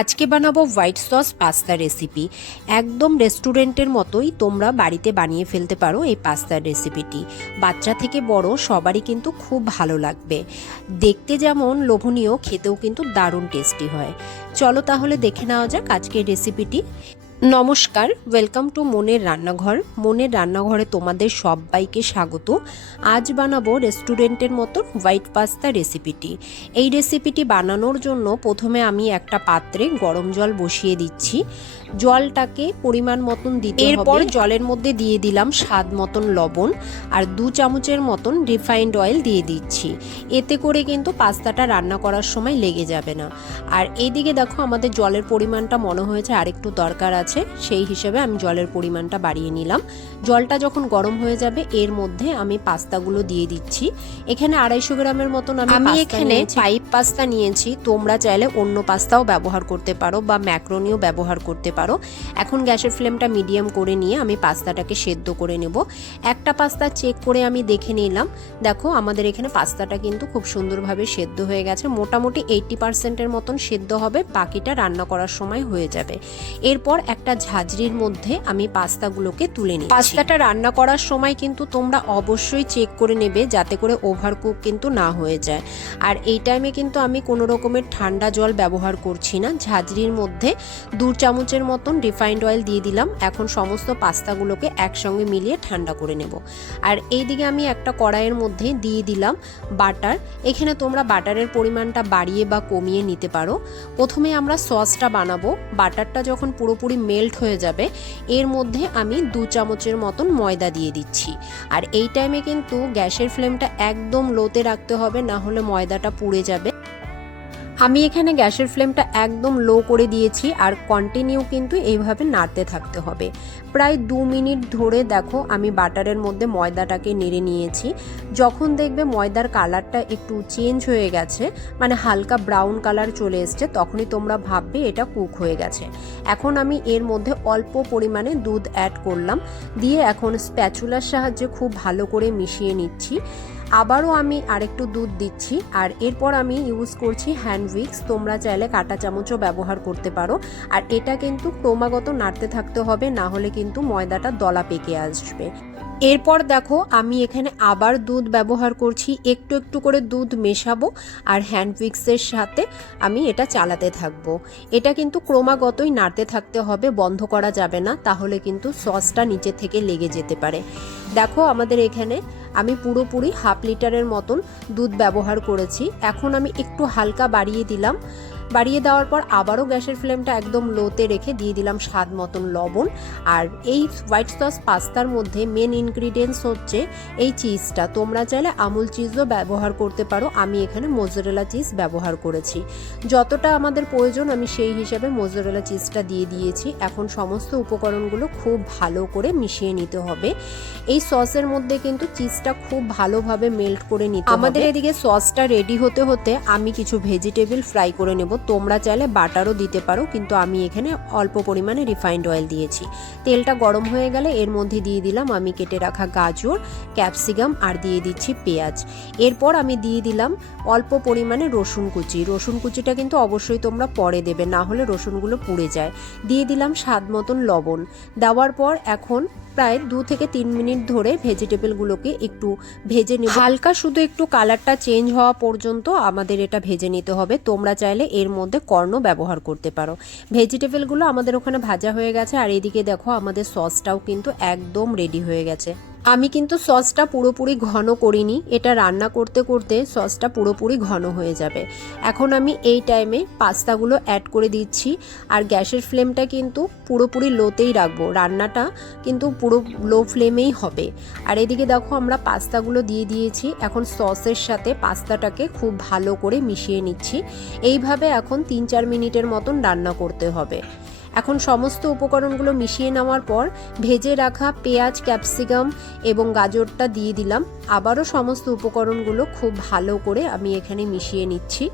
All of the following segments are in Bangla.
আজকে বানাবো হোয়াইট সস পাস্তা রেসিপি। একদম রেস্টুরেন্টের মতোই তোমরা বাড়িতে বানিয়ে ফেলতে পারো এই পাস্তার রেসিপিটি। বাচ্চা থেকে বড় সবারই কিন্তু খুব ভালো লাগবে। দেখতে যেমন লোভনীয়, খেতেও কিন্তু দারুণ টেস্টি হয়। চলো তাহলে দেখে নেওয়া যাক আজকের রেসিপিটি। নমস্কার, ওয়েলকাম টু মনের রান্নাঘর। মনের রান্নাঘরে তোমাদের সবাইকে স্বাগত। আজ বানাবো রেস্টুরেন্টের মতো হোয়াইট পাস্তা রেসিপিটি। এই রেসিপিটি বানানোর জন্য প্রথমে আমি একটা পাত্রে গরম জল বসিয়ে দিচ্ছি। জলটাকে পরিমাণ মতন দিতে হবে। এরপর জলের মধ্যে দিয়ে দিলাম স্বাদ মতন লবণ আর 2 চামচের মতন রিফাইন্ড অয়েল দিয়ে দিচ্ছি। এতে করে কিন্তু পাস্তাটা রান্না করার সময় লেগে যাবে না। আর এইদিকে দেখো আমাদের জলের পরিমাণটা মনে হয়েছে আরেকটু দরকার আছে, সেই হিসেবে আমি জলের পরিমাণটা বাড়িয়ে নিলাম। জলটা যখন গরম হয়ে যাবে এর মধ্যে আমি পাস্তাগুলো দিয়ে দিচ্ছি। এখানে 250 গ্রামের মতন আমি এখানে পাইপ পাস্তা নিয়েছি। তোমরা চাইলে অন্য পাস্তাও ব্যবহার করতে পারো বা ম্যাক্রোনিও ব্যবহার করতে পারো। এখন গ্যাসের ফ্লেমটা মিডিয়াম করে নিয়ে আমি পাস্তাটাকে সেদ্ধ করে নেব। একটা পাস্তা চেক করে আমি দেখে নিলাম। দেখো আমাদের এখানে পাস্তাটা কিন্তু খুব সুন্দরভাবে সেদ্ধ হয়ে গেছে। মোটামুটি 80%-এর মতন সেদ্ধ হবে, বাকিটা রান্না করার সময় হয়ে যাবে। এরপর একটা ঝাঁঝরির মধ্যে আমি পাস্তাগুলোকে তুলে নিই। পাস্তাটা রান্না করার সময় কিন্তু তোমরা অবশ্যই চেক করে নেবে যাতে করে ওভারকুক কিন্তু না হয়ে যায়। আর এই টাইমে কিন্তু আমি কোনো রকমের ঠান্ডা জল ব্যবহার করছি না। ঝাঁঝরির মধ্যে 2 চামচের মতন রিফাইন্ড অয়েল দিয়ে দিলাম। এখন সমস্ত পাস্তাগুলোকে একসঙ্গে মিলিয়ে ঠান্ডা করে নেব। আর এইদিকে আমি একটা কড়াইয়ের মধ্যে দিয়ে দিলাম বাটার। এখানে তোমরা বাটারের পরিমাণটা বাড়িয়ে বা কমিয়ে নিতে পারো। প্রথমে আমরা সসটা বানাবো। বাটারটা যখন পুরোপুরি মেল্ট হয়ে যাবে এর মধ্যে আমি 2 চামচের মতন ময়দা দিয়ে দিচ্ছি। আর এই টাইমে কিন্তু গ্যাসের ফ্লেমটা একদম লোতে রাখতে হবে, না হলে ময়দাটা পুড়ে যাবে। আমি এখানে গ্যাসের ফ্লেমটা একদম লো করে দিয়েছি আর কন্টিনিউ কিন্তু এইভাবে নাড়তে থাকতে হবে। প্রায় 2 মিনিট ধরে দেখো আমি বাটারের মধ্যে ময়দাটাকে নেড়ে নিয়েছি। যখন দেখবে ময়দার কালারটা একটু চেঞ্জ হয়ে গেছে, মানে হালকা ব্রাউন কালার চলে এসছে, তখনই তোমরা ভাববে এটা কুক হয়ে গেছে। এখন আমি এর মধ্যে অল্প পরিমাণে দুধ অ্যাড করলাম, দিয়ে এখন স্প্যাচুলার সাহায্যে খুব ভালো করে মিশিয়ে নিচ্ছি। আবারও আমি আরেকটু দুধ দিচ্ছি। আর এরপর আমি ইউজ করছি হ্যান্ড উইক্স। তোমরা চাইলে কাঁটা চামচও ব্যবহার করতে পারো। আর এটা কিন্তু ক্রমাগত নাড়তে থাকতে হবে, না হলে কিন্তু ময়দাটা দলা পেকে আসবে। এরপর দেখো আমি এখানে আবার দুধ ব্যবহার করছি। একটু একটু করে দুধ মেশাবো আর হ্যান্ড উইক্সের সাথে আমি এটা চালাতে থাকবো। এটা কিন্তু ক্রমাগতই নাড়তে থাকতে হবে, বন্ধ করা যাবে না, তাহলে কিন্তু সসটা নিচে থেকে লেগে যেতে পারে। দেখো আমাদের এখানে আমি পুরোপুরি হাফ লিটারের মতন দুধ ব্যবহার করেছি। এখন আমি একটু হালকা বাড়িয়ে দিলাম। বাড়িয়ে দেওয়ার পর আবারও গ্যাসের ফ্লেমটা একদম লোতে রেখে দিয়ে দিলাম স্বাদ মতন লবণ। আর এই হোয়াইট সস পাস্তার মধ্যে মেন ইনগ্রিডিয়েন্টস হচ্ছে এই চিজটা। তোমরা চাইলে আমুল চিজও ব্যবহার করতে পারো। আমি এখানে মোজারেলা চিজ ব্যবহার করেছি। যতটা আমাদের প্রয়োজন আমি সেই হিসাবে মোজারেলা চিজটা দিয়ে দিয়েছি। এখন সমস্ত উপকরণগুলো খুব ভালো করে মিশিয়ে নিতে হবে। এই সসের মধ্যে কিন্তু চিজটা খুব ভালোভাবে মেল্ট করে নিতে হবে। আমাদের এদিকে সসটা রেডি হতে হতে আমি কিছু ভেজিটেবল ফ্রাই করে নেব। তোমরা চাইলে বাটারও দিতে পারো, কিন্তু আমি এখানে অল্প পরিমাণে রিফাইন্ড অয়েল দিয়েছি। তেলটা গরম হয়ে গেলে এর মধ্যে দিয়ে দিলাম আমি কেটে রাখা গাজর, ক্যাপসিকাম আর দিয়ে দিচ্ছি পেঁয়াজ। এরপর আমি দিয়ে দিলাম অল্প পরিমাণে রসুন কুচি। রসুন কুচিটা কিন্তু অবশ্যই তোমরা পরে দেবে, না হলে রসুনগুলো পুড়ে যায়। দিয়ে দিলাম স্বাদ মতন লবণ। দেওয়ার পর এখন প্রায় 2 থেকে 3 মিনিট ধরে ভেজিটেবলগুলোকে একটু ভেজে নিব। হালকা শুধু একটু কালারটা চেঞ্জ হওয়া পর্যন্ত আমাদের এটা ভেজে নিতে হবে। তোমরা চাইলে এর মধ্যে কর্নও ব্যবহার করতে পারো। ভেজিটেবলগুলো আমাদের ওখানে ভাজা হয়ে গেছে। আর এদিকে দেখো আমাদের সসটাও কিন্তু একদম রেডি হয়ে গেছে। আমি কিন্তু সসটা পুরোপুরি ঘন করিনি, এটা রান্না করতে করতে সসটা পুরোপুরি ঘন হয়ে যাবে। এখন আমি এই টাইমে পাস্তাগুলো অ্যাড করে দিচ্ছি। আর গ্যাসের ফ্লেমটা কিন্তু পুরোপুরি লোতেই রাখবো, রান্নাটা কিন্তু পুরো লো ফ্লেমেই হবে। আর এদিকে দেখো আমরা পাস্তাগুলো দিয়ে দিয়েছি। এখন সসের সাথে পাস্তাটাকে খুব ভালো করে মিশিয়ে নিচ্ছি। এইভাবে এখন 3-4 মিনিটের মতন রান্না করতে হবে। এখন সমস্ত উপকরণগুলো মিশিয়ে নেওয়ার পর ভেজে রাখা পেঁয়াজ, ক্যাপসিকাম এবং গাজরটা দিয়ে দিলাম। আবারও সমস্ত উপকরণগুলো খুব ভালো করে আমি এখানে মিশিয়ে নিচ্ছি।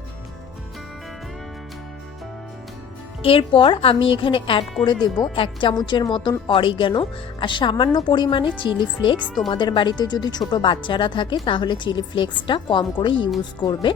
এরপর আমি এখানে অ্যাড করে দেব 1 চামচের মতন অরিগানো আর সামান্য পরিমাণে চিলি ফ্লেক্স। তোমাদের বাড়িতে যদি ছোট বাচ্চারা থাকে তাহলে চিলি ফ্লেক্সটা কম করে ইউজ করবে,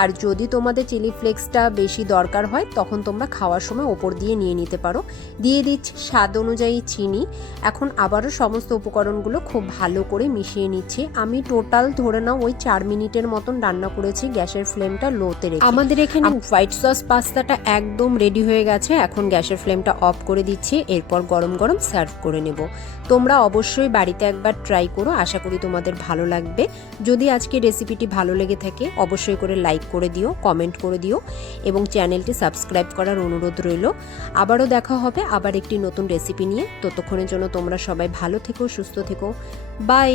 আর যদি তোমাদের চিলি ফ্লেক্সটা বেশি দরকার হয় তখন তোমরা খাওয়ার সময় ওপর দিয়ে নিয়ে নিতে পারো। দিয়ে দিচ্ছি স্বাদ অনুযায়ী চিনি। এখন আবারও সমস্ত উপকরণগুলো খুব ভালো করে মিশিয়ে নিচ্ছি। আমি টোটাল ধরে নাও ওই 4 মিনিটের মতন রান্না করেছি গ্যাসের ফ্লেমটা লোতে রেখে। আমাদের এখানে হোয়াইট সস পাস্তাটা একদম রেডি হয়ে গেছে। এখন গ্যাসের ফ্লেমটা অফ করে দিচ্ছি, এরপর গরম গরম সার্ভ করে নেব। তোমরা অবশ্যই বাড়িতে একবার ট্রাই করো, আশা করি তোমাদের ভালো লাগবে। যদি আজকে রেসিপিটি ভালো লেগে থাকে অবশ্যই করে লাইক করে দিও, কমেন্ট করে দিও এবং চ্যানেলটি সাবস্ক্রাইব করার অনুরোধ রইল। আবারও দেখা হবে আবার একটি নতুন রেসিপি নিয়ে। ততক্ষণের জন্য তোমরা সবাই ভালো থেকো, সুস্থ থেকো। বাই।